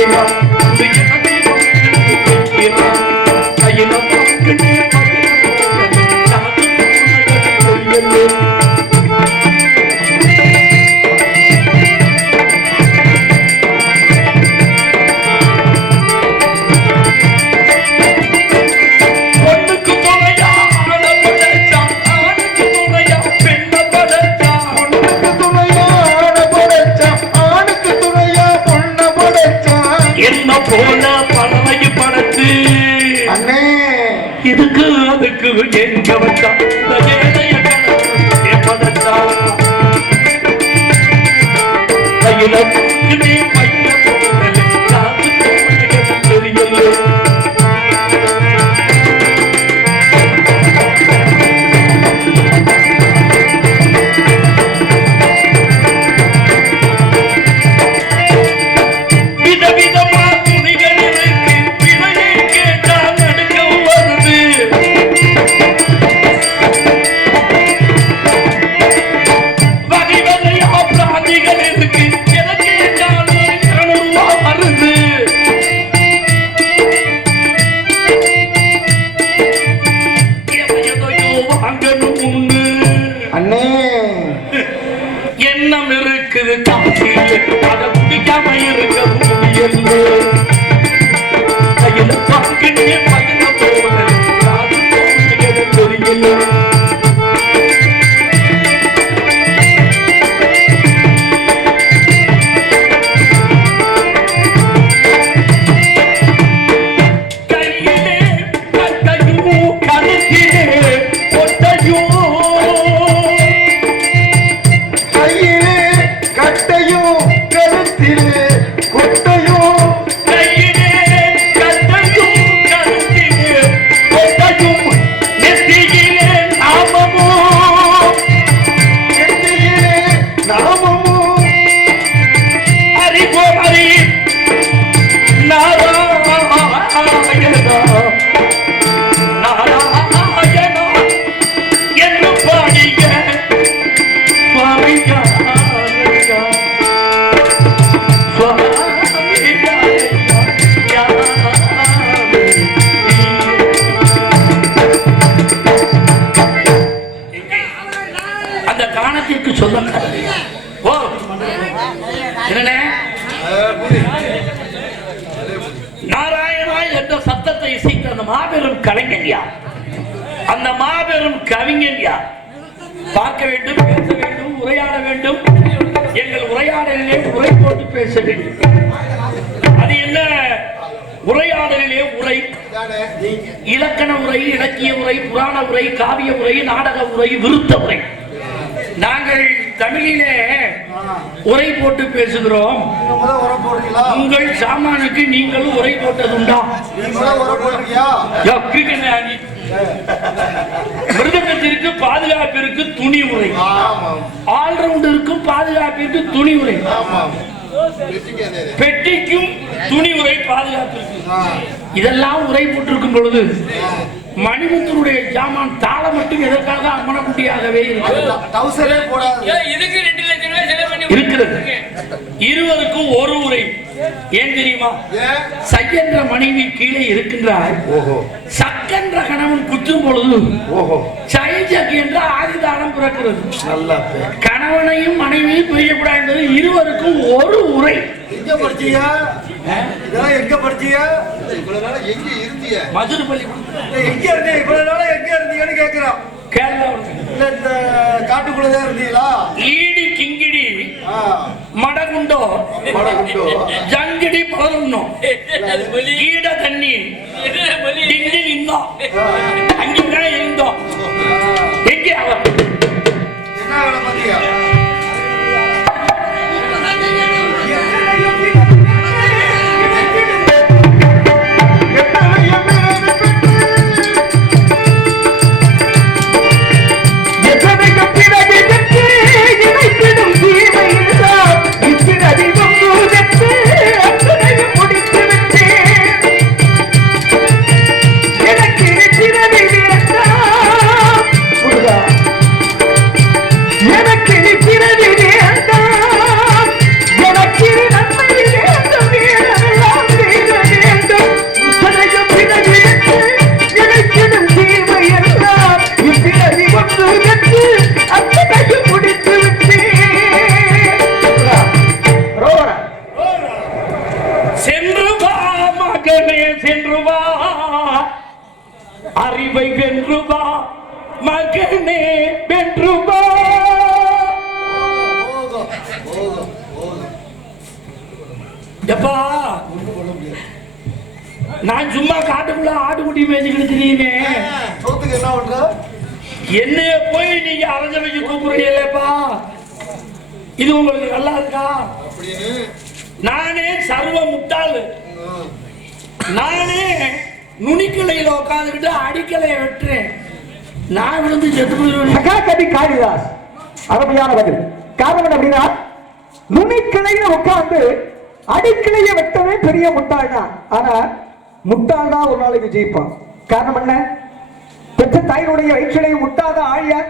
கேட்கிறான் அந்த காணத்திற்கு ஓ நாராயணா என்ற சத்தத்தை இசைத்த அந்த மாபெரும் கலைஞன் யார்? அந்த மாபெரும் கவிஞன் யார்? பார்க்க வேண்டும் பேச வேண்டும் உரையாட வேண்டும். எங்கள் உரையாடலிலே உரை போட்டு பேச வேண்டும். அது என்ன? உரையாடலிலே உரை. இலக்கண உரை இலக்கிய உரை புராண உரை காவிய உரை நாடக உரை விருத்த உரை. நாங்கள் தமிழிலே உரை போட்டு பேசுகிறோம். உங்கள் சாமானுக்கு நீங்களும் உரை போட்டதுண்டா? உண்டா முத மிருதங்கத்திற்கு பாதுகாப்பிற்கு துணி உரை. ஆல்ரவுண்டருக்கும் பாதுகாப்பிற்கு துணி உரை. பெட்டிக்கும் துணி உரை பாதுகாப்பிற்கு. இதெல்லாம் உரை போட்டிருக்கும் பொழுது மணிமுத்தனுடைய ஜாமான் தாளம் மட்டும் எதற்காக அம்மனக்குட்டியாகவே இருக்கிறது இருவருக்கும் ஒரு உரை. ஏன் தெரியுமா? சையென்ற மனைவி கீழே இருக்கின்றார். ஓஹோ. சக்கென்ற கணவன் குத்தும் பொழுது ஓஹோ. சைஜக் என்ற ஆதிதானம் பிறக்கிறது. நல்லா கணவனையும் மனைவியும் பிரியக்கூடாது என்பது இருவருக்கும் ஒரு உரை. படிச்சீங்க இதெல்லாம் எங்க படிச்சீங்க இவ்வளவு நாளா எங்க இருந்தீங்க மதுரை பள்ளி எங்க இருந்தீங்க இவ்வளவு நாளா எங்க இருந்தீங்கன்னு கேக்குறோம். கேரளாவில் இல்ல இந்த காட்டுக்குள்ளதான் இருந்தீங்களா? ஈடி கிங்கிடி மடகுண்டோ மடகுண்டோ. ஜங்கிடி மொழி ஈட தண்ணி. டிங்கிடி நின்னோம் ஆ, அங்கிதான் இருந்தோம் எங்கே அவர்? என்ன வேலை பாத்தீங்க காட்டுக்குள்ள ஆட்டுக்குட்டி மேய்ச்சிக்கிட்டு திரியினேன் சோத்துக்கு என்ன பண்ற? என்னைய போய் நீங்க அரஞ்ச வச்சு கூப்பிடுறீங்களேப்பா. இது உங்களுக்கு நல்லா இருக்கா? நானே சர்வ முட்டாளு. நானே நுனிக்கிளையில உட்காந்துக்கிட்டு அடிக்கலைய வெட்டுறேன். நான் விழுந்து செத்து சகாகவி காளிதாஸ் அருமையான பதில். காரணம் அப்படின்னா நுனிக்கிளையில உட்கார்ந்து அடிக்கிளைய வெட்டவே பெரிய முட்டாள் தான் ஆனா முட்டாண்டா ஒரு நாளைக்கு ஜெயிப்பான். காரணம் என்ன? பெற்ற தாயினுடைய வயிற்றிலே முட்டாத ஆழியார்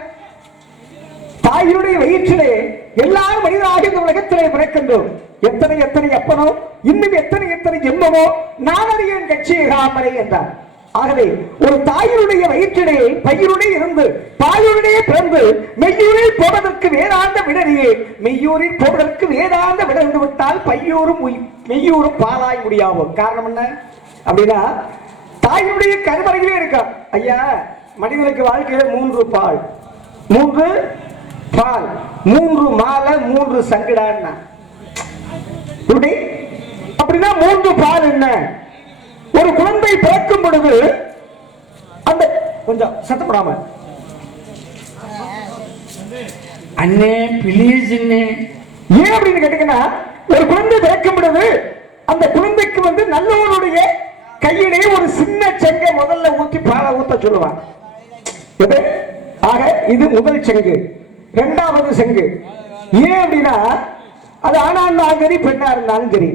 தாயினுடைய வயிற்றிலே எல்லாரும் மனிதராக இந்த உலகத்திலே பிறக்கின்றோம். எத்தனை எத்தனை அப்பனோ இன்னும் எத்தனை எத்தனை ஜென்மமோ நானறியன் கட்சியை காமரை என்றார். ஆகவே ஒரு தாயினுடைய வயிற்றிலே பையனுடைய இருந்து பாயுடைய பிறந்து மெய்யூரில் போவதற்கு வேதாந்த விடறியே மெய்யூரில் போவதற்கு வேதாந்த விடர்ந்து விட்டால் பையூரும் உய்- மெய்யூரும் பாலாய் முடியாவும். காரணம் என்ன? அப்படின்னா தாயினுடைய கருவறையிலே இருக்கா? ஐயா மனிதனுக்கு வாழ்க்கையில மூன்று பால். மூன்று பால். மூன்று மாலை மூன்று சங்கடான்னா. இப்படி அப்படின்னா மூன்று பால் என்ன? ஒரு குழந்தை பிறக்கும் பொழுது அந்த கொஞ்சம் சத்தப்படாம அண்ணே பிளீஸ் அண்ணே ஏன் அப்படின்னு கேட்டீங்கன்னா ஒரு குழந்தை பிறக்கும் பொழுது அந்த குழந்தைக்கு வந்து நல்லவனுடைய கையிலே ஒரு சின்ன செங்கை முதல்ல ஊத்தி பாலை ஊத்த சொல்லுவான் இது ஆக இது முதல் செங்கு. இரண்டாவது செங்கு. ஏன் அப்படின்னா அது ஆணா இருந்தாலும் சரி பெண்ணா இருந்தாலும் சரி.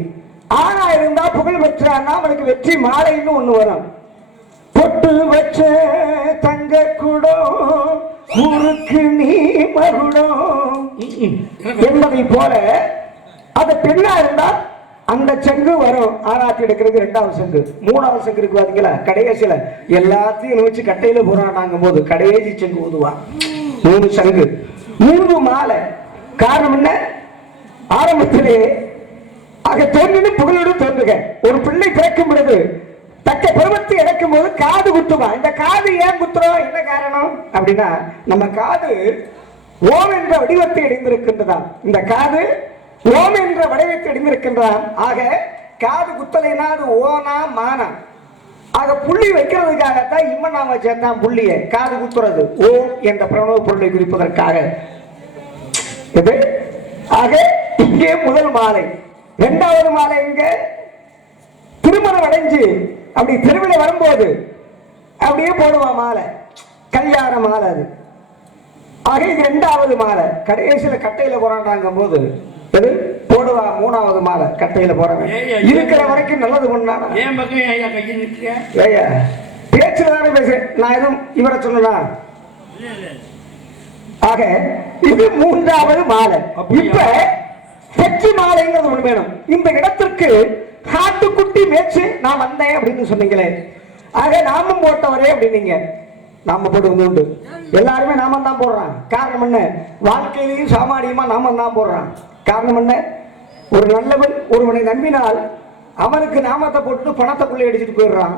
ஆணா இருந்தா புகழ் பெற்றான்னா அவனுக்கு வெற்றி மாலைன்னு ஒண்ணு வரும். பொட்டு வச்ச தங்க குடம் ஊருக்கு நீ மகுடம். என்பதை போல அது பெண்ணா இருந்தா அந்த செங்கு வரும். ஆராய்ச்சி எடுக்கிறது ரெண்டாவது செங்கு. மூணாவது செங்கு இருக்கு பாத்தீங்களா? கடைசியில எல்லாத்தையும் வச்சு கட்டையில போறானாங்கும் போது கடைசி செங்கு ஊதுவா. மூணு சங்கு. மூணு மாலை. காரணம் என்ன? ஆரம்பத்திலே ஆக தோன்றினு புகழோடு தோன்றுக. ஒரு பிள்ளை பிறக்கும் பொழுது தக்க பருவத்தை இறக்கும் போது காது குத்துமா இந்த காது ஏன் குத்துறோம்? என்ன காரணம்? அப்படின்னா நம்ம காது ஓம் என்ற வடிவத்தை அடைந்திருக்கின்றதா இந்த காது ஓம் என்ற வடிவத்தை அடைந்திருக்கின்றதாம் ஆக காது குத்தலைனா அது ஓனா மானா. ஆக புள்ளி வைக்கிறதுக்காகத்தான் இம்மனாம சேர்ந்தான் புள்ளிய காது குத்துறது. ஓம் என்ற பிரணவ பொருளை குறிப்பதற்காக. இது? ஆக இங்கே முதல் மாலை. இரண்டாவது மாலை இங்க திருமணம் அடைஞ்சு அப்படி தெருவில் வரும்போது அப்படியே போடுவான் மாலை. கல்யாண மாலை அது. ஆக இது இரண்டாவது மாலை. கடைசியில் கட்டையில போராட்டாங்கும் போது எது போடுவா மூணாவது மாலை கட்டையில போறவன் இருக்கிற வரைக்கும் நல்லது பண்ணானா ஏன் பக்கம் ஐயா கையை நிற்கிறேன் ஏய்யா பேச்சுல தானே பேசுறேன். நான் எதுவும் இவரை சொன்னா ஆக இது மூன்றாவது மாலை? இப்ப வெற்றி மாலைங்கிறது ஒண்ணு வேணும். இந்த இடத்திற்கு காட்டுக்குட்டி மேய்ச்சு நான் வந்தேன் அப்படின்னு சொன்னீங்களே. ஆக நாமம் போட்டவரே அப்படின்னீங்க. நாம போட்டு உண்டு. எல்லாருமே நாமம் தான் போடுறான். காரணம் என்ன? வாழ்க்கையிலையும் சாமானியமா நாமம் தான் போடுறான். காரணம் என்ன? ஒரு நல்லவன் ஒருவனை நம்பினால் அவனுக்கு நாமத்தை போட்டு பணத்தை அடிச்சுட்டு போயிடுறான்.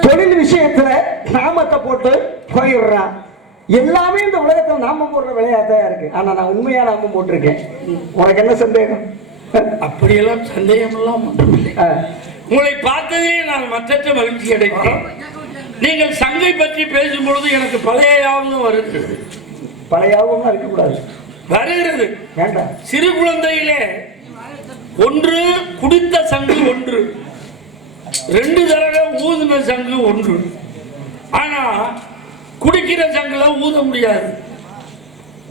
தொழில் விஷயத்துல நாமத்தை போட்டு போயிடுறான். எல்லாமே இந்த உலகத்துல நாம போடுற விளையாட்டா இருக்கு. ஆனா நான் உண்மையா நாமம் போட்டிருக்கேன். உனக்கு என்ன சந்தேகம்? அப்படியெல்லாம் ஒன்றுமில்லை. அஹ், உங்களை பார்த்ததிலே நான் மற்றற்ற மகிழ்ச்சி அடைத்தேன் நீங்கள் சங்கை பற்றி பேசும் பொழுது எனக்கு பழைய ஞாபகம் வருகிறது பழையாவும் இருக்கக்கூடாது. வருகிறது. சிறு குழந்தையிலே ஒன்று குடித்த சங்கு ஒன்று. ரெண்டு தடவை ஊதின சங்கு ஒன்று. ஆனா குடிக்கிற சங்குல ஊத முடியாது.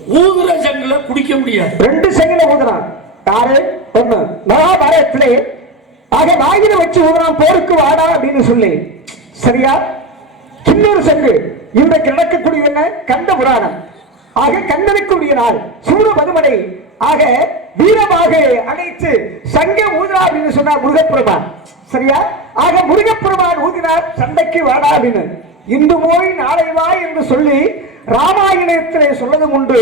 ஊதுற சங்குல குடிக்க முடியாது. ரெண்டு செங்கல ஊதுறான். யாரு? ஒண்ணு மகாபாரதத்திலே ஆக வாயில வச்சு ஊதுறான் போருக்கு வாடா அப்படின்னு சொல்லி. சரியா? இன்னொரு சங்கு. இன்றைக்கு நடக்கக்கூடிய என்ன? கந்த புராணம். ஆக கந்தனுக்குரிய நாள். சூரபதுமனை ஆக வீரமாக அழைத்து சங்க ஊதுரா அப்படின்னு சொன்னா முருகப்பெருமான். சரியா? ஆக முருகப்பெருமான் ஊதினார் சண்டைக்கு வாடா அப்படின்னு. இன்று போய் நாளை வா என்று சொல்லி ராமாயணத்திலே சொல்லதும் உண்டு.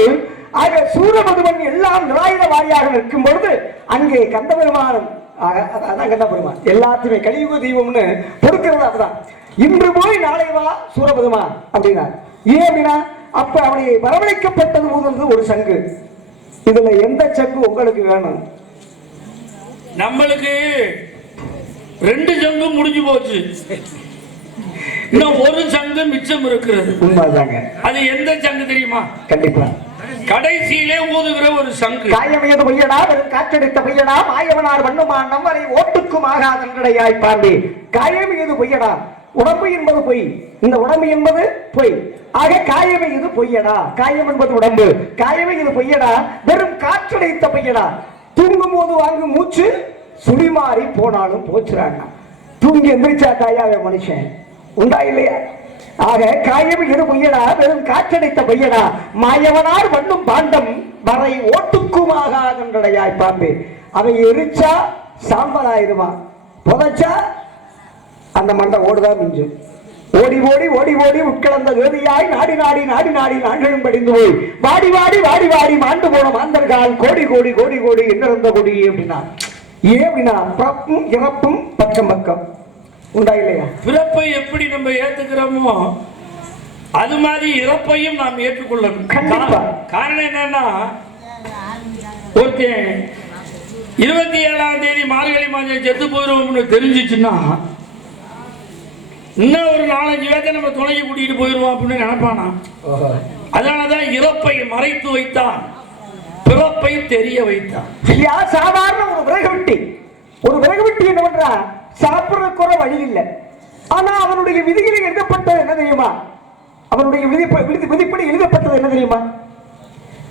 ஆக சூரபதுமன் எல்லாம் நிராயுத வாரியாக நிற்கும் பொழுது அங்கே கந்தபெருமானும் ஆக, அதான் அதான் கந்தபெருமான். எல்லாத்தையுமே கலியுக தெய்வம்னு பொறுக்கிறது அதுதான். இன்று போய் நாளை வா சூரபதுமா அப்படின்னா ஏன் அப்படின்னா அப்ப அவனை வரவழைக்கப்பட்டது முதல்ல ஒரு சங்கு. இதுல எந்த சங்கு உங்களுக்கு வேணும்? நம்மளுக்கு ரெண்டு சங்கும் முடிஞ்சு போச்சு. இன்னும் ஒரு சங்கு மிச்சம் இருக்கிறது. உண்மைதாங்க. அது எந்த சங்கு தெரியுமா? கண்டிப்பா. கடைசியிலே ஊதுகிற ஒரு சங்கு. காயமையது பொய்யடா காற்றடித்த பொய்யடா மாயவனார் வண்ணுமான் நம்மரை ஓட்டுக்கும் ஆகாதன்றடையாய் பாண்டி. காயமையது பொய்யடா. உடம்பு என்பது பொய். இந்த உடம்பு என்பது பொய். ஆக காயமை இது பொய்யடா. காயம் என்பது உடம்பு. காயமே இது பொய்யடா. வெறும் காற்றடைத்த பொய்யடா. தூங்கும் போது வாங்கும் மூச்சு சுழிமாறி போனாலும் போச்சுறாங்க. தூங்கி எந்திரிச்சா தாயாவே மனுஷன். உண்டா இல்லையா? ஆக காயம் இது பொய்யடா. வெறும் காற்றடைத்த பொய்யடா. மாயவனார் பண்ணும் பாண்டம் வரை ஓட்டுக்குமாகாதன்றடையாய் பாம்பு அவன் எரிச்சா சாம்பலாயிருவான். புதைச்சா அந்த மண்டை ஓடுதான் மிஞ்சும் ஓடி ஓடி ஓடி ஓடி உட்கலந்த வேதியாய் நாடி நாடி நாடி நாடி நாங்களும் படிந்து போய். வாடி வாடி வாடி வாடி மாண்டு போன மாந்தர்கள் கோடி கோடி கோடி கோடி எங்கிருந்த கொடி அப்படின்னா ஏன் அப்படின்னா பிறப்பும் இறப்பும் பக்கம் பக்கம் உண்டா இல்லையா? பிறப்பை எப்படி நம்ம ஏத்துக்கிறோமோ அது மாதிரி இறப்பையும் நாம் ஏற்றுக்கொள்ளணும். காரணம் என்னன்னா ஒருத்தன் இருபத்தி ஏழாம் தேதி மார்கழி மாதம் செத்து போயிடுவோம்னு தெரிஞ்சிச்சுன்னா இன்னும் ஒரு நாலஞ்சு பேர்த்த நம்ம துணைக்கு கூட்டிட்டு போயிடுவோம் அப்படின்னு நினைப்பானா? அதனாலதான் இறப்பை மறைத்து வைத்தான். பிறப்பை தெரிய வைத்தான். ஐயா சாதாரண ஒரு விறகு வெட்டி ஒரு விறகு வெட்டி என்ன பண்றா? சாப்பிடுறதுக்கு கூட வழி இல்லை. ஆனா அவனுடைய விதியில் எழுதப்பட்டது என்ன தெரியுமா? அவனுடைய விதி- விதிப்படி எழுதப்பட்டது என்ன தெரியுமா?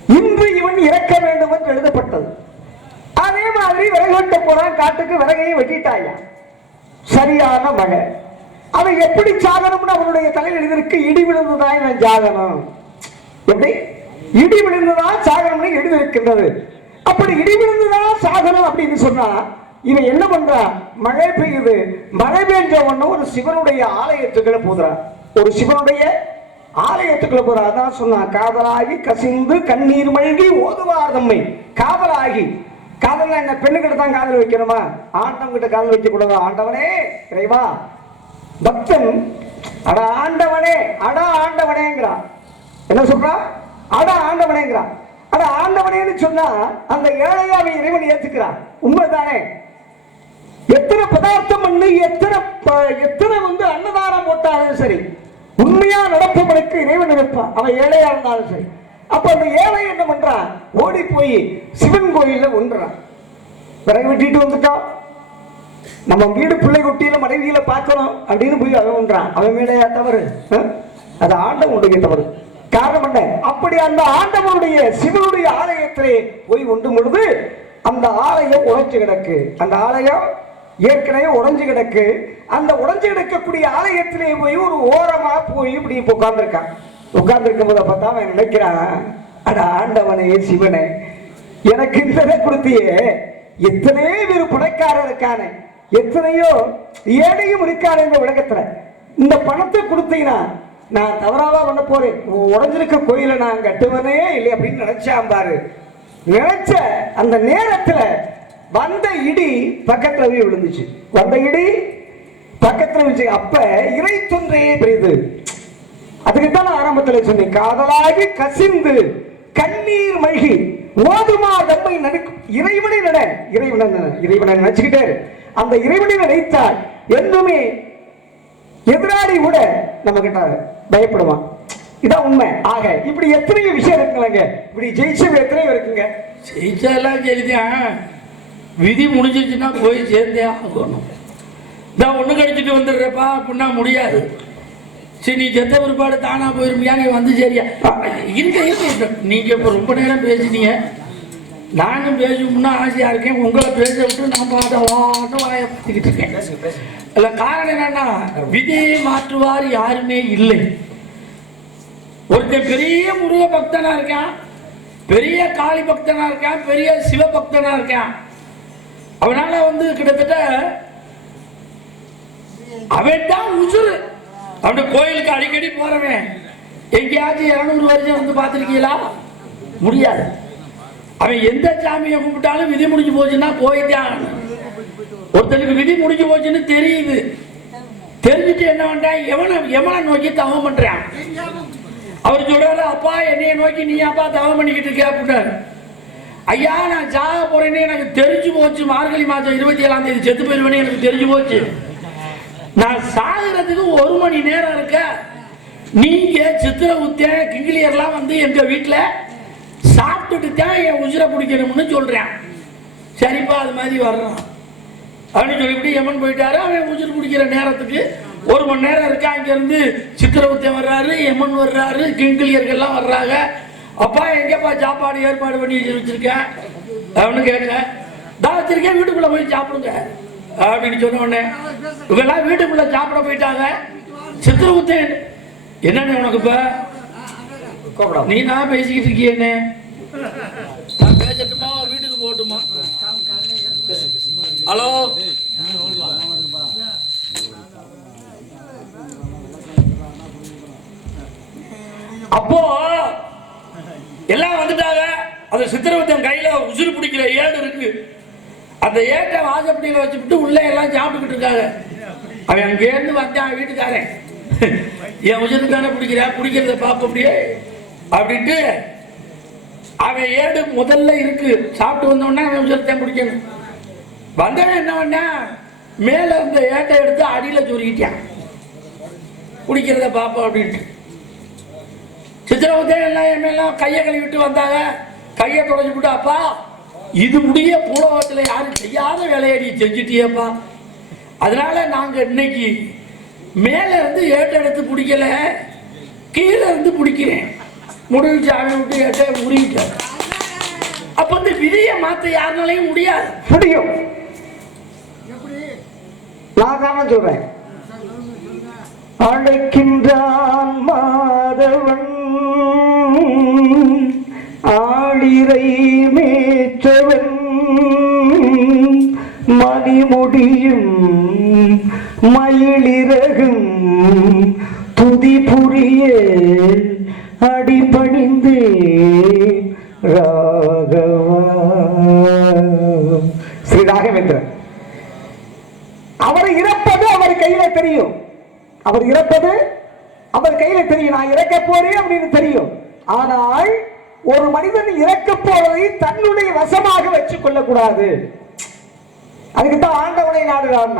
இன்று இவன் இறக்க வேண்டும் என்று எழுதப்பட்டது. அதே மாதிரி விறகு வெட்ட போறான் காட்டுக்கு விறகையும் வெட்டிட்டாயா? சரியான மழை அவன் எப்படி சாகணும்னு அவனுடைய தலையில் எழுதிருக்கு இடி விழுந்துதான் இவன் சாகணும். எப்படி? இடி விழுந்துதான் சாகணும்னு எழுதியிருக்கின்றது. அப்படி இடி விழுந்துதான் சாகணும் அப்படின்னு சொன்னா இவன் என்ன பண்றான் மழை பெய்யுது. மழை பெய்ஞ்ச உடனே ஒரு சிவனுடைய ஆலயத்துக்குள்ள போதுறான் ஒரு சிவனுடைய ஆலயத்துக்குள்ள போறான் அதான் சொன்னான் காதலாகி கசிந்து கண்ணீர் மல்கி ஓதுவார் தம்மை. காதலாகி. காதல் என்ன? பெண்ணுக்கிட்ட தான் காதல் வைக்கணுமா? ஆண்டவங்கிட்ட காதல் வைக்க கூடாது ஆண்டவனே இறைவா பக்தன் அட ஆண்டவனே அட ஆண்டவனேங்கிறான் என்ன சொல்றான் அட ஆண்டவனேங்கிறான் அட ஆண்டவனேன்னு சொன்னா அந்த ஏழையாவை இறைவன் ஏத்துக்கிறான் உண்மைதானே? எத்தனை பதார்த்தம் பண்ணி எத்தனை ப- எத்தனை வந்து அன்னதானம் போட்டாலும் சரி உண்மையா நடப்பவனுக்கு இறைவன் இருப்பான் அவன் ஏழையா இருந்தாலும் சரி. அப்ப அந்த ஏழை என்ன பண்றான் ஓடி போய் சிவன் கோயில்ல ஒன்றான் விறகு வெட்டிட்டு வந்துட்டான் நம்ம வீடு பிள்ளை குட்டியில மனைவியில பார்க்கணும் அப்படின்னு போய் அவன் ஒன்றான் அவன் மேலே தவறு? அது ஆண்டவன் ஆண்டவனுடைய தவறு. காரணம் என்ன? அப்படி அந்த ஆண்டவனுடைய சிவனுடைய ஆலயத்திலே போய் உண்டும் பொழுது அந்த ஆலயம் உழைச்சு கிடக்கு. அந்த ஆலயம் ஏற்கனவே உடைஞ்சு கிடக்கு. அந்த உடைஞ்சு கிடக்கக்கூடிய ஆலயத்திலே போய் ஒரு ஓரமா போய் இப்படி உட்கார்ந்துருக்கான். உட்கார்ந்துருக்கும் போதை பார்த்தா அவன் நினைக்கிறான் அட ஆண்டவனே சிவனே எனக்கு இந்த கொடுத்தியே. எத்தனையோ பேர் பணக்காரர் இருக்கானே. எத்தனையோ ஏழையும் இருக்காரு இந்த உலகத்துல. இந்த பணத்தை கொடுத்தீங்கன்னா நான் தவறாவா பண்ண போறேன். உடஞ்சிருக்க கோயில கோயிலை நான் கட்டுவனே இல்லை அப்படின்னு நினைச்சான் பாரு. நினைச்ச அந்த நேரத்துல வந்த இடி பக்கத்துல போய் விழுந்துச்சு. வந்த இடி பக்கத்துல விழுந்துச்சு. அப்ப இறை தொன்றையே பெரியது. அதுக்கு தான் நான் ஆரம்பத்துல சொன்னேன் காதலாகி கசிந்து கண்ணீர் மல்கி ஓதுமா தம்மை நடக்கும் இறைவனை நட இறைவனை இறைவனை நினைச்சுக்கிட்டு அந்த இறைவனை நினைத்தால் என்றுமே எதிராளி கூட நம்ம கிட்ட பயப்படுவான். இதான் உண்மை. ஆக இப்படி எத்தனையோ விஷயம் இருக்குங்களேங்க. இப்படி ஜெயிச்சவங்க எத்தனையோ இருக்குங்க. ஜெயிச்சாலாம் சரிதான். விதி முடிஞ்சிருச்சுன்னா போய் சேர்ந்தே ஆகணும். நான் ஒண்ணு கடிச்சிட்டு வந்துடுறப்பா அப்படின்னா முடியாது. சரி நீ செத்த பிற்பாடு தானா போயிருமியா? நீ வந்து சரியா? இருக்க. நீங்க இப்ப ரொம்ப நேரம் பேசிட்டீங்க. நானும் பேசணும்னு ஆசையா இருக்கேன். உங்களை பேச விட்டு நான் பாட்ட வாட்ட வாய பார்த்துக்கிட்டு இருக்கேன். இல்ல காரணம் என்னன்னா விதியை மாற்றுவார் யாருமே இல்லை. ஒருத்தன் பெரிய முருக பக்தனா இருக்கான். பெரிய காளி பக்தனா இருக்கான். பெரிய சிவ பக்தனா இருக்கான். அவனால வந்து கிட்டத்தட்ட அவன் தான் உசுறு. அப்படி கோயிலுக்கு அடிக்கடி போறவன் எங்கேயாச்சும் இருநூறு வருஷம் வந்து பார்த்துருக்கீங்களா? முடியாது. அவன் எந்த சாமியை கும்பிட்டாலும் விதி முடிஞ்சு போச்சுன்னா போயிட்டே ஆகணும். ஒருத்தனுக்கு விதி முடிஞ்சு போச்சுன்னு தெரியுது. தெரிஞ்சுட்டு என்ன பண்றான் எவனை எவனை நோக்கி தவம் பண்றான்? அவர் சொல்றாரு அப்பா என்னைய நோக்கி நீ அப்பா தவம் பண்ணிக்கிட்டு இருக்க அப்படின்னாரு. ஐயா நான் ஜாக போறேன்னு எனக்கு தெரிஞ்சு போச்சு. மார்கழி மாதம் இருபத்தி ஏழாம் தேதி செத்து போயிருவேன்னு எனக்கு தெரிஞ்சு போச்சு. நான் சாகிறதுக்கு ஒரு மணி நேரம் இருக்க. நீங்க சித்திர உத்தேன் கிங்கிலியர்லாம் வந்து எங்க வீட்டில் சாப்பிட்டுட்டு தான் என் உசிரை பிடிக்கணும்னு சொல்றேன். சரிப்பா அது மாதிரி வர்றான் அப்படின்னு சொல்லிவிட்டு எமன் போயிட்டாரு. அவன் உசிர் பிடிக்கிற நேரத்துக்கு ஒரு மணி நேரம் இருக்கா? அங்கேருந்து இருந்து வர்றாரு எமன் வர்றாரு கிங்கிலியர்கள்லாம் வர்றாங்க. அப்பா எங்கேப்பா சாப்பாடு ஏற்பாடு பண்ணி வச்சிருக்கேன் அவனு கேட்க தான் வச்சிருக்கேன் வீட்டுக்குள்ளே போய் சாப்பிடுங்க. அப்படின்னு சொன்ன உடனே இவெல்லாம் வீட்டுக்குள்ள சாப்பிட போயிட்டாங்க. சித்திரகுத்தன் என்னன்னு உனக்கு இப்ப? நீ நான் பேசிக்கிட்டு இருக்கியேன்னு நான் பேசட்டுமா? வீட்டுக்கு போகட்டுமா? ஹலோ? அப்போ எல்லாம் வந்துட்டாங்க. அந்த சித்திரவத்தன் கையில உசுறு பிடிக்கிற ஏடு இருக்கு. அந்த ஏட்டை வாசப்படியில் வச்சுக்கிட்டு உள்ளே எல்லாம் சாப்பிட்டுக்கிட்டு இருக்காங்க. அவன் அங்கேருந்து வந்தான் வீட்டுக்காரன். என் உசுறு தானே பிடிக்கிறா? பிடிக்கிறத பார்ப்ப அப்படியே. அப்படின்ட்டு அவன் ஏடு முதல்ல இருக்கு. சாப்பிட்டு வந்தோடனே அவன் உசுரத்தான் பிடிக்கணும். வந்தவன் என்ன பண்ண? மேல இருந்த ஏட்டை எடுத்து அடியில சொருகிட்டான். குடிக்கிறத பார்ப்போம் அப்படின்ட்டு. சித்திரவதை எல்லாம் என் மேலாம் கையை கழுவிட்டு வந்தாங்க. கையை தொடச்சி விட்டு அப்பா இது முடிய பூலோகத்தில் யாரும் செய்யாத வேலையை நீ செஞ்சுட்டியப்பா. அதனால நாங்க இன்னைக்கு மேல இருந்து ஏட்டை எடுத்து பிடிக்கல கீழே இருந்து பிடிக்கிறேன். முடிஞ்சு சாமி விட்டு ஏட்டை முடிக்கிட்டேன் அப்ப இந்த விதியை மாத்த யாருனாலையும் முடியாது. முடியும். நான் காரணம் சொல்றேன். அழைக்கின்றான் மாதவன். ஆளிரை மேற்றவன் மணிமுடியும் மயிலிறகும் துதி புரிய அடிபணிந்தே ராகவா. ஸ்ரீ ராகவேந்திரன் அவர் இறப்பது அவர் கையில தெரியும். அவர் இறப்பது அவர் கையில தெரியும். நான் இறக்க போறேன் அப்படின்னு தெரியும். ஆனால் ஒரு மனிதன் இறக்க போவதை தன்னுடைய வசமாக வச்சு கொள்ளக்கூடாது. அதுக்கு தான் ஆண்டவனை நாடுறான்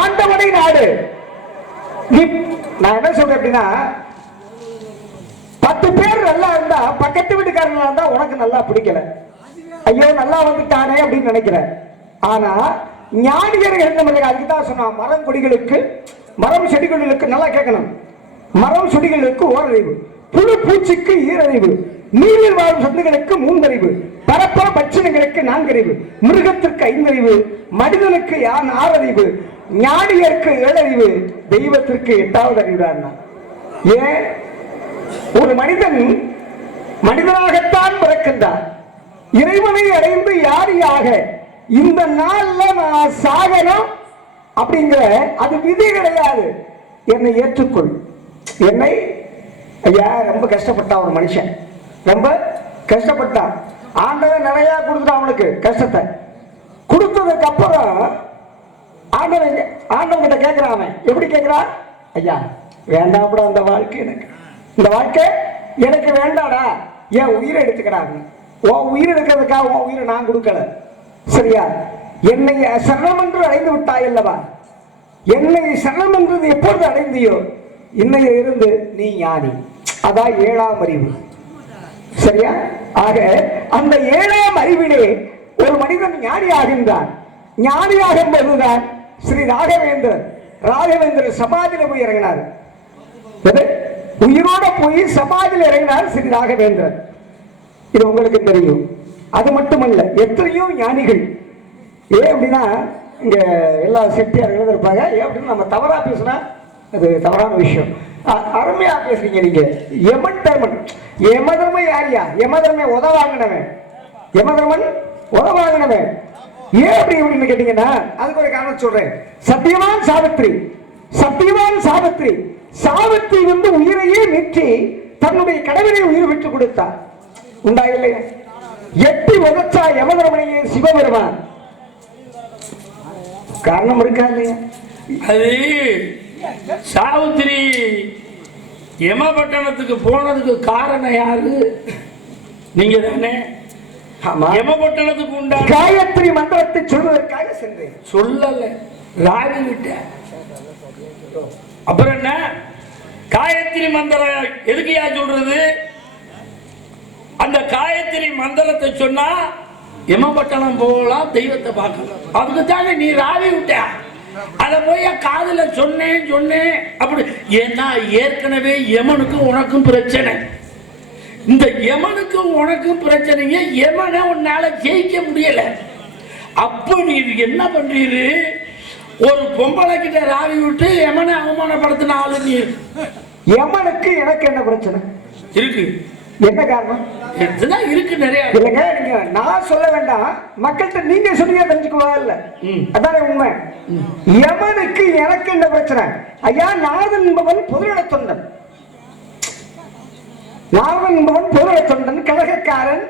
ஆண்டவனை நாடு. நான் என்ன சொல்றேன் அப்படின்னா பத்து பேர் நல்லா இருந்தா பக்கத்து வீட்டுக்காரங்களா இருந்தா உனக்கு நல்லா பிடிக்கல. ஐயோ நல்லா வந்துட்டானே அப்படின்னு நினைக்கிறேன் ஆனா ஞானியர்கள் என்ன பண்ணுறாங்க? அதுக்கு தான் சொன்னா மரம் கொடிகளுக்கு மரம் செடிகளுக்கு நல்லா கேட்கணும். மரம் செடிகளுக்கு ஓரறிவு. புழு பூச்சிக்கு ஈரறிவு நீரில் வாழும் சந்துகளுக்கு மூன்றறிவு பரப்பர பட்சணங்களுக்கு நான்கறிவு மிருகத்திற்கு ஐந்தறிவு மனிதனுக்கு யான் ஆறறிவு ஞானியருக்கு ஏழறிவு தெய்வத்திற்கு எட்டாவது அறிவுதான் ஏன்? ஒரு மனிதன் மனிதனாகத்தான் பிறக்கின்றார் இறைவனை அடைந்து யார் யாக இந்த நாள்ல நான் சாகணும் அப்படிங்கிற அது விதி கிடையாது. என்னை ஏற்றுக்கொள். என்னை ஐயா ரொம்ப கஷ்டப்பட்டான் ஒரு மனுஷன். ரொம்ப கஷ்டப்பட்டான். ஆண்டவன் நிறைய கொடுத்துட்டான் அவனுக்கு கஷ்டத்தை. கொடுத்ததுக்கு அப்புறம் ஆண்டவன் ஆண்டவன் கிட்ட கேட்கிறான் அவன். எப்படி கேட்கிறான் ஐயா வேண்டாம்டா அந்த வாழ்க்கை எனக்கு. இந்த வாழ்க்கை எனக்கு வேண்டாடா. என் உயிரை எடுத்துக்கிறாங்க உன் உயிர் எடுக்கிறதுக்காக உன் உயிரை நான் கொடுக்கல. சரியா? என்னை சரணம் என்று அடைந்து விட்டாய் அல்லவா? என்னை சரணம் என்றது எப்பொழுது அடைந்தியோ இன்னையில இருந்து நீ ஞானி. அதான் ஏழாம் அறிவு. சரியா? ஆக அந்த ஏழாம் அறிவிலே ஒரு மனிதன் ஞானி ஆகின்றான் ஞானியாகும் போதுதான் ஸ்ரீ ராகவேந்திரன் ராகவேந்திரன் சமாதியில போய் இறங்கினார். உயிரோட போய் சமாதியில் இறங்கினார் ஸ்ரீ ராகவேந்திரன் இது உங்களுக்கு தெரியும். அது மட்டுமல்ல எத்தனையோ ஞானிகள். ஏன் அப்படின்னா இங்க எல்லா செட்டியார்கள் இருப்பாங்க ஏன் அப்படின்னா நம்ம தவறா பேசினா அது தவறான விஷயம். அருமையா பேசுறீங்க நீங்க. எமன் தர்மன். யமதர்மன் யாரியா? யமதர்மன் உதவாங்கினவன். எமதர்மன் உதவாங்கினவன். ஏன் அப்படி அப்படின்னு கேட்டீங்கன்னா அதுக்கு ஒரு காரணம் சொல்றேன். சத்தியவான் சாவித்ரி சத்தியவான் சாவித்ரி சாவித்திரி வந்து உயிரையே மீற்றி தன்னுடைய கடவுளை உயிர் விட்டு கொடுத்தார். உண்டா இல்லையா? எட்டி உதச்சா யமதர்மனையே சிவபெருமான். காரணம் இருக்கா இல்லையா? அது சாவித்திரி யமபட்டணத்துக்கு போனதுக்கு காரணம் யாரு? நீங்க தானே ஆமா. யமபட்டணத்துக்கு உண்டான காயத்ரி மந்திரத்தை சொல்வதற்காக சென்றேன். சொல்லல. ராவி விட்ட. அப்புறம் என்ன? காயத்ரி மந்திரம் எதுக்குயா சொல்றது? அந்த காயத்ரி மந்திரத்தை சொன்னா எமபட்டணம் போகலாம் தெய்வத்தை பார்க்கலாம் அதுக்கு தானே நீ ராவி விட்ட. அதை போய் காதுல சொன்னேன் சொன்னேன். அப்படி ஏன்னா ஏற்கனவே யமனுக்கும் உனக்கும் பிரச்சனை. இந்த யமனுக்கும் உனக்கும் பிரச்சனைங்க யமனை உன்னால ஜெயிக்க முடியல. அப்போ நீ என்ன பண்றீரு? ஒரு பொம்பளை கிட்ட ராவி விட்டு யமனை அவமானப்படுத்தின ஆளு நீ. யமனுக்கு எனக்கு என்ன பிரச்சனை? இருக்கு. என்ன காரணம்? இதுதான் இருக்கு நிறைய. இல்லைங்க நீங்க நான் சொல்ல வேண்டாம். மக்கள்கிட்ட நீங்க சொன்னீங்க தெரிஞ்சுக்குவா இல்ல. அதானே உண்மை. யமனுக்கு எனக்கு என்ன பிரச்சனை? ஐயா நாரதன் என்பவன் பொதுநல தொண்டன் நாரதன் என்பவன் பொதுநல தொண்டன் கழகக்காரன்.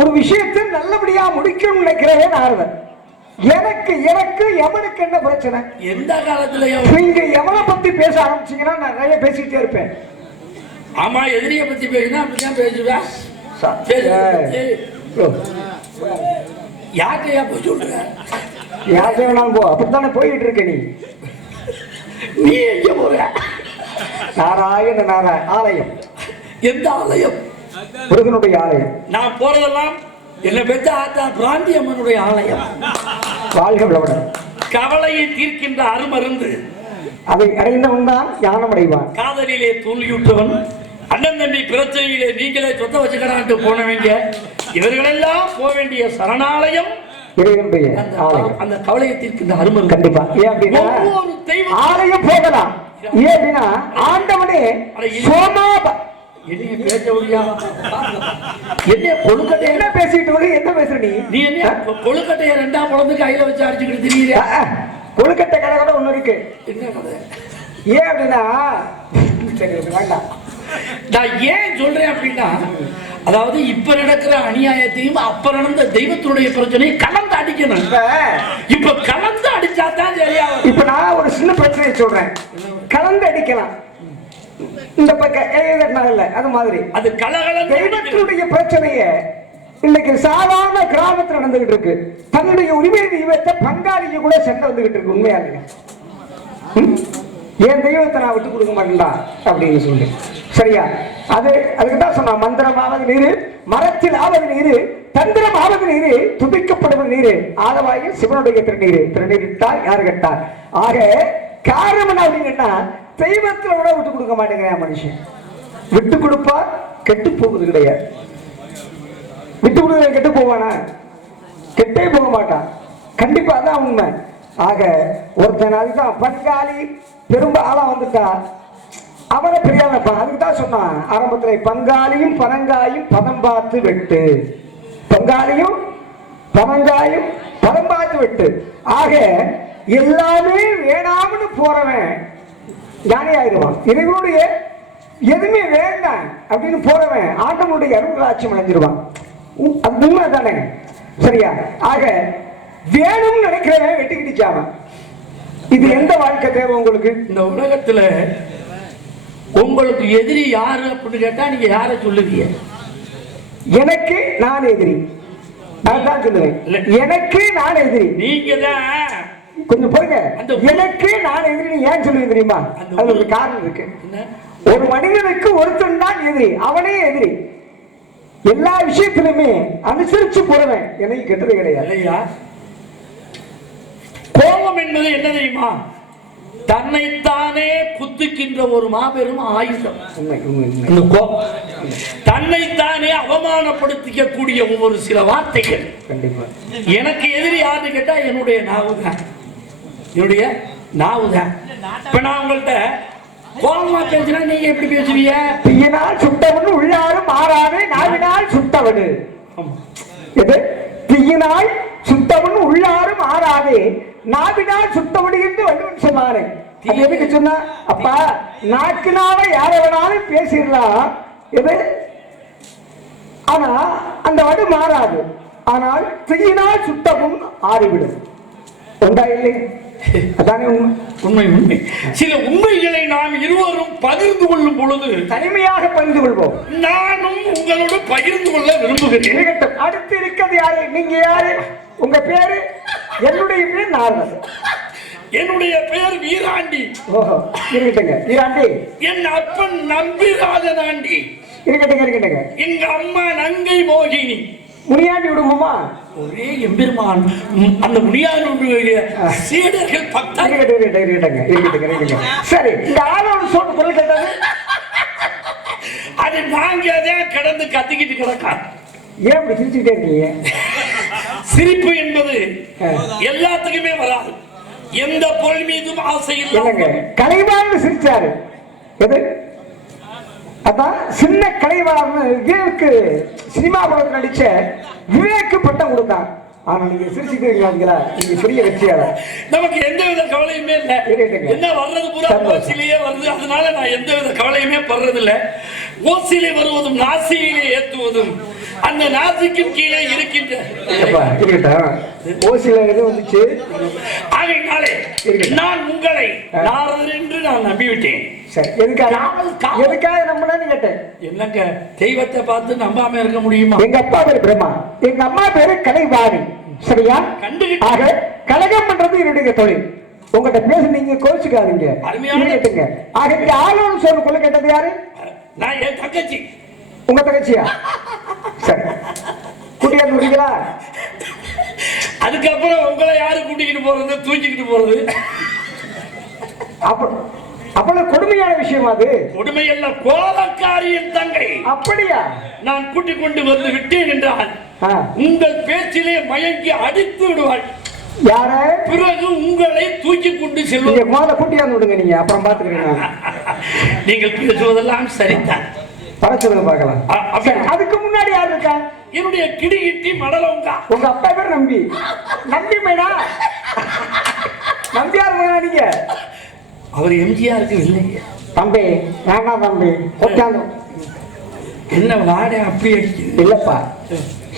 ஒரு விஷயத்தை நல்லபடியா முடிக்கணும்னு நினைக்கிறவே நாரதன். எனக்கு எனக்கு யமனுக்கு என்ன பிரச்சனை? எந்த காலத்துலயும் நீங்க யமனை பத்தி பேச ஆரம்பிச்சீங்கன்னா நான் நிறைய பேசிட்டே இருப்பேன். ஆமா எதிரிய பத்தி பேசினா அப்படிதான் பேசுவேன். யார்கிட்டயா போய் சொல்ற? யார்கிட்ட வேணாலும் போ. அப்படித்தானே போயிட்டு இருக்க நீ? நீ எங்க போற? நாராயண நாராயண ஆலயம். எந்த ஆலயம்? முருகனுடைய ஆலயம். நான் போறதெல்லாம் என்ன பெத்த ஆத்தா பிராந்தி அம்மனுடைய ஆலயம். வாழ்க விளவடன் கவலையை தீர்க்கின்ற அருமருந்து. அதை அடைந்தவன் தான் ஞானம் அடைவான் காதலிலே தூள்கிவிட்டவன் அண்ணன் தம்பி பிரச்சனையிலே நீங்களே சொத்த வச்சுக்கடான்ட்டு போனவங்க இவர்களெல்லாம் போக வேண்டிய சரணாலயம் அந்த ஆலயம். அந்த கவலையை தீர்க்கின்ற அருமருந்து கண்டிப்பா. ஆலயம் போகலாம். ஏன் அப்படின்னா ஆண்டவனே சோமாப என்ன கொழுக்கட்டை என்ன பேசிட்டு வர? என்ன பேசுற நீ? நீ என்ன கொழுக்கட்டைய ரெண்டாம் குழந்தை கையில வச்சு அடிச்சுக்கிட்டு அஹ், கொழுக்கட்டை கடை கூட ஒண்ணு இருக்கு. என்ன கதை? ஏன் அப்படின்னா சரி வேண்டாம். நான் ஏன் சொல்றேன் அப்படின்னா அதாவது இப்ப நடக்கிற அநியாயத்தையும் அப்ப நடந்த தெய்வத்தினுடைய பிரச்சனையும் கலந்து அடிக்கணும் இப்ப இப்ப கலந்து அடிச்சா தான் சரியா. இப்ப நான் ஒரு சின்ன பிரச்சனையை சொல்றேன் கலந்து அடிக்கலாம் இந்த பக்கம் அது மாதிரி அது அடிக்கணும். தெய்வத்தினுடைய பிரச்சனைய இன்னைக்கு சாதாரண கிராமத்துல நடந்துகிட்டு இருக்கு தன்னுடைய உரிமை தெய்வத்தை பங்காளிக்கு கூட சண்டை வந்துகிட்டு இருக்கு உண்மையா? என் தெய்வத்தை நான் விட்டு கொடுக்க மாட்டேன்டா அப்படின்னு சொல்லி. சரியா? அது அதுக்கு தான் சொன்னா மந்திரமாவது நீரு மரத்தில் ஆவது நீரு தந்திரம் ஆவது நீரு துதிக்கப்படுவது நீரு ஆதவாய சிவனுடைய திருநீர். திருநீர் இட்டார் யார் கேட்டார்? ஆக காரணம் என்ன அப்படின்னா தெய்வத்தில் கூட விட்டு கொடுக்க மாட்டேங்கிறேன் மனுஷன். விட்டு கொடுப்பா கெட்டு போவது கிடையாது. விட்டு கொடுக்குற கெட்டு போவானா? கெட்டே போக மாட்டான். கண்டிப்பா அதான் உண்மை. ஆக ஒருத்தன் அதுதான் பங்காளி பெரும்ப ஆளா வந்துட்டா அவனை பெரியாளப்பா அதுக்கு தான் சொன்னான். ஆரம்பத்துல பங்காளியும் பனங்காயும் பதம் பார்த்து வெட்டு. பங்காளியும் பனங்காயும் பதம் பார்த்து வெட்டு. ஆக எல்லாமே வேணாம்னு போறவன் ஞானி ஆயிடுவான். இறைவனுடைய எதுவுமே வேண்டாம் அப்படின்னு போறவன் ஆண்டவனுடைய அருளாட்சியம் அடைஞ்சிருவான். அது உண்மை தானே சரியா? ஆக வேணும்னு நினைக்கிறவன் வெட்டிக்கிட்டுச்சாவன் இது எந்த வாழ்க்கை தேவை உங்களுக்கு? இந்த உலகத்துல உங்களுக்கு எதிரி யாரு அப்படின்னு கேட்டா நீங்க யாரை சொல்லுவீங்க? எனக்கு நான் எதிரி. அதான் சொல்லுவேன். இல்ல. எனக்கு நான் எதிரி. நீங்க தான் கொஞ்சம் போங்க. அந்த- எனக்கு நான் எதிரி ஏன் சொல்லுவேன் தெரியுமா? அது ஒரு காரணம் இருக்கு. ஒரு மனிதனுக்கு ஒருத்தன் தான் எதிரி. அவனே எதிரி. எல்லா விஷயத்திலுமே அனுசரிச்சு போறவன். எனக்கு கெட்டது கிடையாது. கோபம் என்பது என்ன தெரியுமா? தன்னைத்தானே குத்துக்கின்ற ஒரு மாபெரும் ஆயுதம். இந்த கோபம் தன்னைத்தானே அவமானப்படுத்திக்க கூடிய ஒவ்வொரு சில வார்த்தைகள். எனக்கு எதிரி யாருன்னு கேட்டா என்னுடைய நாவுதான். என்னுடைய நாவுதான். இப்ப நான் உங்கள்ட்ட கோபமா பேசினா நீங்க எப்படி பேசுவீங்க தீயினால் சுட்டவன் உள்ளாரும் மாறாது நாவினால் சுட்டவனு. எது? தீயினால் சுட்டவன் உள்ளாரும் மாறாதே நாவினால் என்று வள்ளுவன் சொன்னானே அது எதுக்கு சொன்னா? அப்பா நாக்குனால யார வேணாலும் பேசிடலாம். எது? ஆனா அந்த வடு மாறாது. ஆனால் தீயினால் சுத்தமும் ஆறிவிடும். உண்டா இல்லை? அதானே உண்மை. உண்மை சில உண்மைகளை நாம் இருவரும் பகிர்ந்து கொள்ளும் பொழுது தனிமையாக பகிர்ந்து கொள்வோம். நானும் உங்களோடு பகிர்ந்து கொள்ள விரும்புகிறேன். அடுத்து இருக்கிறது யாரு? நீங்க யாரு? உங்க பேரு? என்னுடைய பேர் நாரதன். என்னுடைய பெயர் வீராண்டி. ஓஹோ இருக்கட்டுங்க ஈராண்டி என் அப்பன் நம்பிராஜனாண்டி இருக்கட்டுங்க இருக்கட்டுங்க எங்க அம்மா நங்கை மோகினி முனியாண்டி விடுவோமா ஒரே எம்பெருமான். அந்த முடியாத சீடர்கள் பக்தர்கள். இருக்கட்டும் இருக்கட்டும் இருக்கட்டுங்க இருக்கட்டுங்க இருக்கட்டுங்க சரி இந்த ஆளோட சொன்ன குரல் கேட்டது அது தான் கிடந்து கத்திக்கிட்டு கிடக்கான் ஏன் இப்படி சிரிச்சுக்கிட்டே இருக்கீங்க? சிரிப்பு என்பது. எல்லாத்துக்குமே வராது. எந்த பொருள் மீதும் ஆசை இல்லைங்க இல்லை கலைவான்னு சிரிச்சாரு. எது? அதான் சின்ன கலைவான்னு விவேக்கு சினிமா படத்தில் நடிச்ச விவேக்கு பட்டம் கொடுத்தான் ஆனா நீங்க சிரிச்சுட்டு இருக்கீங்களா நீங்க பெரிய வெற்றியாளர். நமக்கு எந்த வித கவலையுமே இல்ல. என்ன வர்றது பூரா. ஓசிலேயே வருது. அதனால நான் எந்த வித கவலையுமே படுறது இல்ல ஓசிலே வருவதும் நாசியிலே ஏத்துவதும் அந்த நாசிக்கும் கீழே இருக்கின்ற ஓசில இது வந்துச்சு? ஆகையினாலே. நான் உங்களை. நாரதர் என்று நான் நம்பிவிட்டேன். சரி எதுக்காக? நம்பினேன்னு கேட்டேன். என்னங்க தெய்வத்தை பார்த்து நம்பாம இருக்க முடியுமா? எங்க அப்பா பேரு பிரம்மா. எங்க அம்மா பேரு கலைவாணி. சரியா. ஆக கலகம் பண்றது என்னுடைய தொழில். உங்ககிட்ட பேச நீங்க கோச்சுக்காதீங்க ஆக ஆளோன்னு சொல்ல கொள்ள கேட்டது யாரு? நான் என் தங்கச்சி. உங்க தங்கச்சியா? சரி. குட்டியாந்து விடுறீங்களா அதுக்கப்புறம் உங்களை யாரு கூட்டிக்கிட்டு போறது? தூக்கிக்கிட்டு போறது? அப்ப அவ்வளவு கொடுமையான விஷயம் அது? கொடுமையல்ல கோலக்காரியின் தங்கை. அப்படியா? நான் கூட்டிக் கொண்டு வந்து விட்டேன் என்றால் உங்கள் பேச்சிலே மயங்கி அடித்து விடுவாள். யார? பிறகு உங்களை தூக்கி கொண்டு செல்வாள் முதல்ல கூட்டியாந்து விடுங்க நீங்க அப்புறம் பாத்துக்கிறேன் நான். நீங்கள் பேசுவதெல்லாம் சரிதான். வர சொல்லுங்க பார்க்கலாம் சரி, அதுக்கு முன்னாடி யார் இருக்கா? என்னுடைய கிடிகிட்டி மடலவங்கா உங்க அப்பா பேர் நம்பி. நம்பி மேடா? நம்பியார் மேடா நீங்க? அவர் எம்ஜிஆருக்கு இல்லைங்க தம்பி வேண்டாம் தம்பி கூட்டியாந்து என்ன வாடை அப்படி அடிக்குது? இல்லப்பா.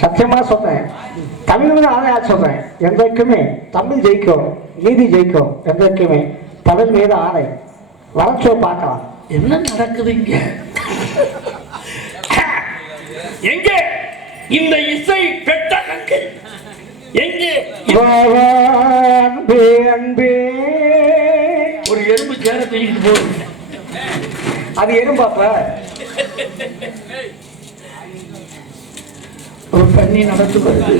சத்தியமா சொல்றேன். தமிழ் ஆணையா சொல்றேன். என்றைக்குமே தமிழ் ஜெயிக்கும் நீதி ஜெயிக்கும் என்றைக்குமே தமிழ் மீது ஆணை. வளர்ச்சியை பார்க்கலாம். என்ன நடக்குது இங்க? எங்கே? இந்த இசை பெட்டகங்கள். எங்கே? அன்பே அன்பே ஒரு எறும்பு சேர தூக்கிட்டு போகுது அது எறும்பாப்ப ஒரு கண்ணி நடத்து வருது